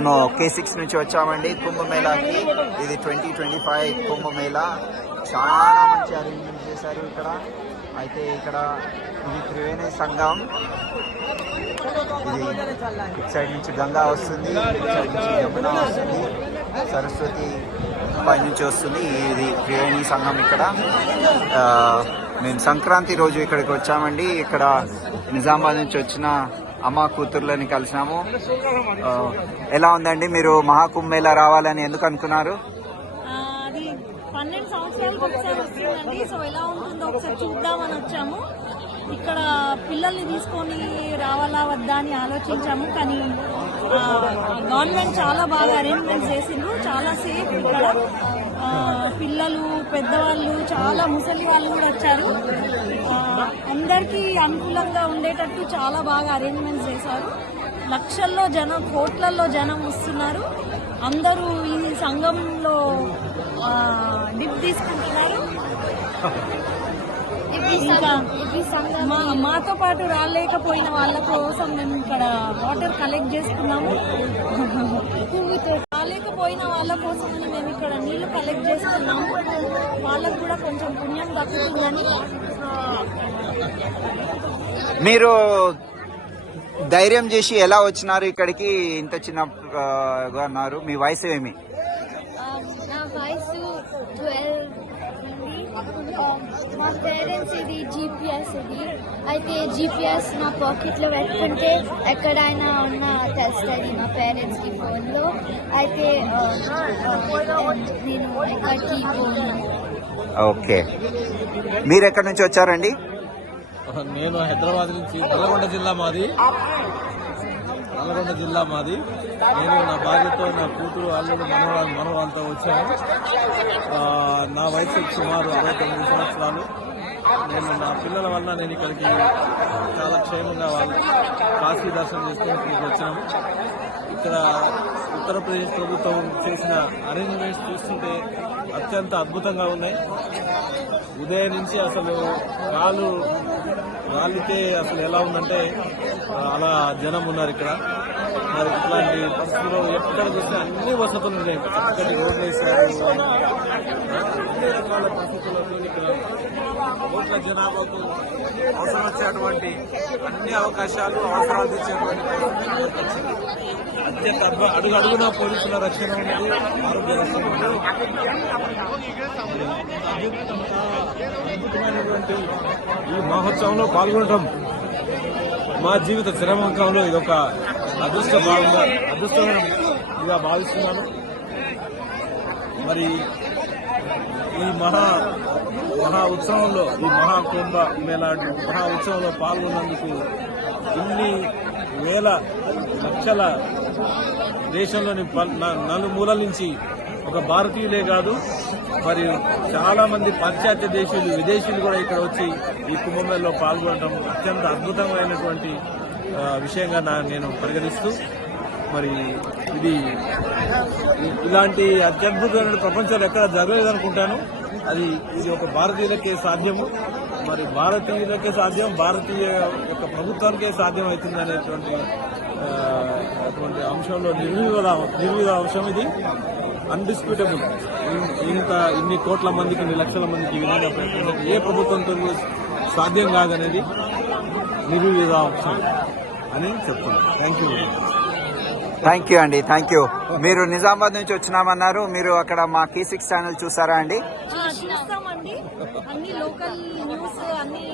మేము K6 నుంచి వచ్చామండి కుంభమేళాకి. ఇది 2025 కుంభమేళా. చాలా మంచి అరేంజ్మెంట్ చేశారు ఇక్కడ. అయితే ఇక్కడ ఇది త్రివేణి సంగం. ఇది ఇటు సైడ్ నుంచి గంగా వస్తుంది, ఇటు సైడ్ నుంచి యమున వస్తుంది, సరస్వతి పై నుంచి వస్తుంది. ఇది త్రివేణి సంగం. ఇక్కడ మేము సంక్రాంతి రోజు ఇక్కడికి వచ్చామండి. ఇక్కడ నిజామాబాద్ నుంచి వచ్చిన అమ్మ కూతుర్లని కలిసినాము. ఎలా ఉందండి? మీరు మహాకుంభమేళా రావాలని ఎందుకు అనుకున్నారు? 12 సంవత్సరాలకు ఒకసారి వస్తుందండి. సో ఎలా ఉంటుందో ఒకసారి చూద్దామని వచ్చాము. ఇక్కడ పిల్లల్ని తీసుకొని రావాలా వద్దా అని ఆలోచించాము. కానీ గవర్నమెంట్ చాలా బాగా అరేంజ్మెంట్స్ చేసిండ్రు. చాలా సేఫ్ ఇక్కడ. పిల్లలు, పెద్దవాళ్ళు, చాలా ముసలి వాళ్ళు కూడా వచ్చారు. అందరికీ అనుకూలంగా ఉండేటట్టు చాలా బాగా అరేంజ్మెంట్స్ చేశారు. లక్షల్లో జనం, కోట్లల్లో జనం వస్తున్నారు. అందరూ ఈ సంఘంలో డిప్ తీసుకుంటున్నారు. ఇంకా మాతో పాటు రాలేకపోయిన వాళ్ళ కోసం మేము ఇక్కడ వాటర్ కలెక్ట్ చేసుకున్నాము. రాలేకపోయిన వాళ్ళ కోసం మేము ఇక్కడ నీళ్లు కలెక్ట్ చేసుకున్నాము. వాళ్ళకు కూడా కొంచెం పుణ్యం దక్కుతుందని. మీరు ధైర్యం చేసి ఎలా వచ్చినారు ఇక్కడికి? ఇంత చిన్నగా ఉన్నారు. మీ వయసు ఏమి? నా వయసు 12. మా పేరెంట్స్ ఇది GPS ఇది. అయితే GPS నా పాకెట్లో పెట్టుకుంటే ఎక్కడైనా ఉన్నా తెలుస్తుంది మా పేరెంట్స్కి ఫోన్లో. అయితే నేను ఎక్కడికి పోను. ఓకే, మీరు ఎక్కడి నుంచి వచ్చారండి? నేను హైదరాబాద్ నుంచి. నల్గొండ జిల్లా మాది. నేను నా భార్యతో, నా కూతురు, అల్లుడు, మనవరాలతో వచ్చాను. నా వయసు సుమారు 69 సంవత్సరాలు. నేను నా పిల్లల వల్ల నేను ఇక్కడికి చాలా క్షేమంగా వాళ్ళు కాశీ దర్శనం చేసుకుని వచ్చినాము. ఇక్కడ ఉత్తరప్రదేశ్ ప్రభుత్వం చేసిన అరేంజ్మెంట్స్ చూస్తుంటే అత్యంత అద్భుతంగా ఉన్నాయి. ఉదయం నుంచి అసలు గాలితే అసలు ఎలా ఉందంటే అలా జనం ఉన్నారు ఇక్కడ. మరి ఇట్లాంటి పరిస్థితుల్లో ఎక్కడ చూస్తే అన్ని వసతులు ఉన్నాయి. చక్కటి రోడ్లు వేశారు. అన్ని రకాల పరిస్థితుల్లో ఇక్కడ కోట్ల జనాభాకు అవసరం వచ్చేటువంటి అన్ని అవకాశాలు, అవసరాలు తెచ్చేటువంటి అత్యంత అడుగున పోలీసుల రక్షణ ఉన్నది, ఆరోగ్య రక్షణ ఉన్నది. అద్భుతమైనటువంటి ఈ మహోత్సవంలో పాల్గొనడం మా జీవిత శ్రమంకంలో ఇదొక అదృష్టంగా భావిస్తున్నాను. మరి ఈ మహా ఉత్సవంలో, ఈ మహాకుంభ మేళా మహా ఉత్సవంలో పాల్గొన్నందుకు ఇన్ని వేల లక్షల దేశంలోని నలుమూలల నుంచి ఒక భారతీయులే కాదు, మరి చాలా మంది పాశ్చాత్య దేశీయులు, విదేశీయులు కూడా ఇక్కడ వచ్చి ఈ కుంభమేళలో పాల్గొనడం అత్యంత అద్భుతమైనటువంటి విషయంగా నేను పరిగణిస్తూ, మరి ఇలాంటి అత్యద్భుతమైన ప్రపంచంలో ఎక్కడ జరగలేదనుకుంటాను. ఇది ఒక భారతీయులకే సాధ్యము. మరి భారతీయులకే సాధ్యం, భారతీయ యొక్క ప్రభుత్వానికే సాధ్యం అవుతుంది అనేటువంటి అటువంటి అంశంలో నిర్విధ అంశం ఇది. అన్డిస్ప్యూటబుల్. ఇన్ని కోట్ల మందికి, ఇన్ని లక్షల మందికి ఈ విధంగా ప్రయత్నించడం ఏ ప్రభుత్వంతో సాధ్యం కాదనేది నిర్విధ అంశం అని చెప్తున్నాను. థ్యాంక్ యూ అండి. Thank you. మీరు నిజామాబాద్ నుంచి వచ్చినామన్నారు. మీరు అక్కడ మా K6 ఛానల్ చూసారా అండి? చూస్తామండి. అన్ని లోకల్ న్యూస్, అన్ని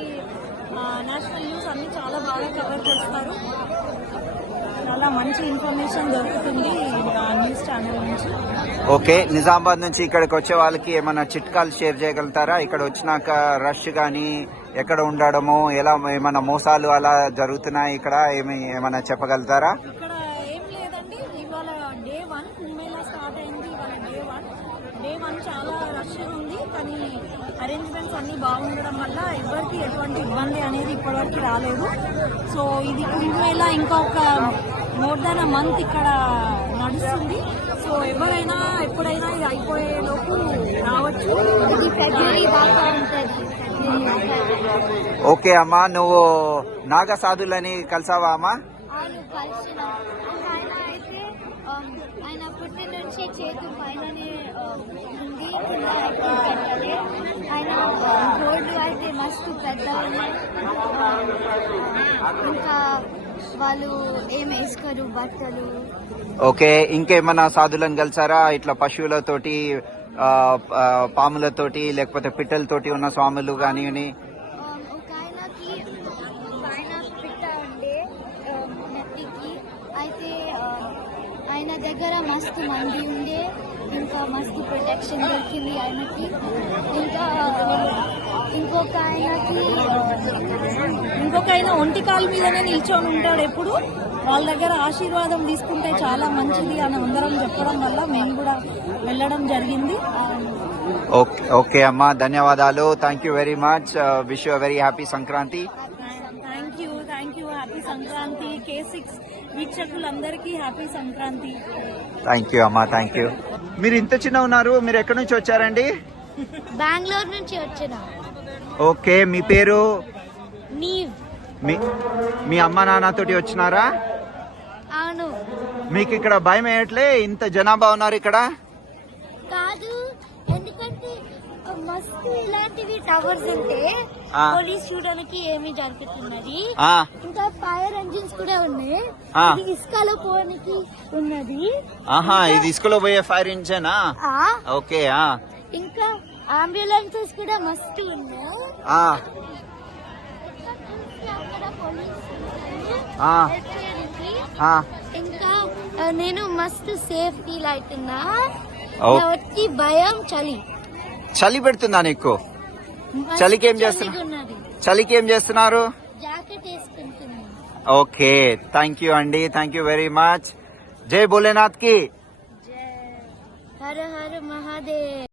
నేషనల్ న్యూస్ అన్ని చాలా బాగా కవర్ చేస్తారు. చాలా మంచి ఇన్ఫర్మేషన్ దొరుకుతుంది న్యూస్ ఛానల్ నుంచి. ఓకే, నిజామాబాద్ నుంచి ఇక్కడికి వచ్చే వాళ్ళకి ఏమైనా చిట్కాలు షేర్ చేయగలుగుతారా? ఇక్కడ వచ్చినాక రష్ కానీ, ఎక్కడ ఉండడము, ఎలా ఏమైనా మోసాలు అలా జరుగుతున్నాయి ఇక్కడ, ఏమైనా చెప్పగలుగుతారా? ఇక్కడ ఏం లేదండి. ఇవాళ డే 1 కుంభమేళా స్టార్ట్ అయింది. ఇవాళ డే 1 చాలా రష్ ఉంది. కానీ అరేంజ్మెంట్స్ అన్ని బాగుండడం వల్ల ఎవరికి ఎటువంటి ఇబ్బంది అనేది ఇప్పటివరకు రాలేదు. సో ఇది కుంభమేళా ఇంకా ఒక మోర్ దాన్ అ మంత్ ఇక్కడ నడుస్తుంది. సో ఎవరైనా ఎప్పుడైనా ఇది అయిపోయేలోపు రావచ్చు. ఇది ఫిబ్రవరి దాకా ఉంటుంది. ఓకే అమ్మా, నువ్వు నాగ సాధులని కలిసావా అమ్మా? కలిసిన ఆయన అయితే చేతి పైననే ఉంది కింద అయితే పెట్టలే. ఆయన రోడ్లు అయితే మస్తు పెద్ద ఉన్నాయి. ఇంకా వాళ్ళు ఏం వేసుకోరు బట్టలు. ఓకే, ఇంకేమన్నా సాధులను కలిసారా ఇట్లా పశువులతోటి పాములతోటి లేకపోతే పిట్టలతోటి ఉన్న స్వాములు కానీ? ఒక ఆయనకి పైన పిట్ట ఉండే నెత్తికి అయితే ఆయన దగ్గర మస్తు మంది ఉండే. ఇంకా మస్తు ప్రొటెక్షన్ దొరికింది ఆయనకి. ఇంకా ఇంకొక ఆయన ఒంటి కాలు మీదనే నిల్చొని ఉంటాడు ఎప్పుడు. వాళ్ళ దగ్గర ఆశీర్వాదం తీసుకుంటే చాలా మంచిది అని అందరం చెప్పడం వల్ల మేము కూడా వెళ్ళడం జరిగింది. ఓకే అమ్మా, ధన్యవాదాలు. Thank you very much. Wish you very happy Sankranti. Thank you. Happy Sankranti. K6 వీక్షకులందరికీ హ్యాపీ సంక్రాంతి. థ్యాంక్ యూ అమ్మా, థ్యాంక్ యూ. మీరు ఇంత చిన్న ఉన్నారు, మీరు ఎక్కడి నుంచి వచ్చారండి? బెంగళూరు నుంచి వచ్చిన. ఓకే, మీ పేరు? నీవ్. మీ అమ్మ నాన్నతోటి వచ్చినారా? అవును. మీకు ఇక్కడ భయం వేయట్లే? ఇంత జనాభా ఉన్నారు ఇక్కడ. కాదు, ఎందుకంటే మస్తు ఇలాంటివి టవర్స్ ఉంటే పోలీస్ చూడడానికి ఏమి జరుగుతున్నది. ఇంకా ఫైర్ ఇంజిన్స్ కూడా ఉన్నాయి. ఇది ఇసుకలో పోవడానికి ఉన్నది. ఇది ఇసుకలో పోయే ఫైర్ ఇంజన్. ఓకే. ఇంకా అంబులెన్సెస్ కూడా మస్తు ఉన్నాయి. ఇంకా నేను మస్తు సేఫ్ ఫీల్ అవుతున్నా. వచ్చి భయం చలి పెడుతుందా నీకు? చలికి ఏం చేస్తున్నారు? జాకెట్ వేసుకుంటున్నా. ఓకే, థ్యాంక్ యూ అండి, థ్యాంక్ యూ వెరీ మచ్. జై భోలేనాథ్ కి. హర హర మహాదేవ్.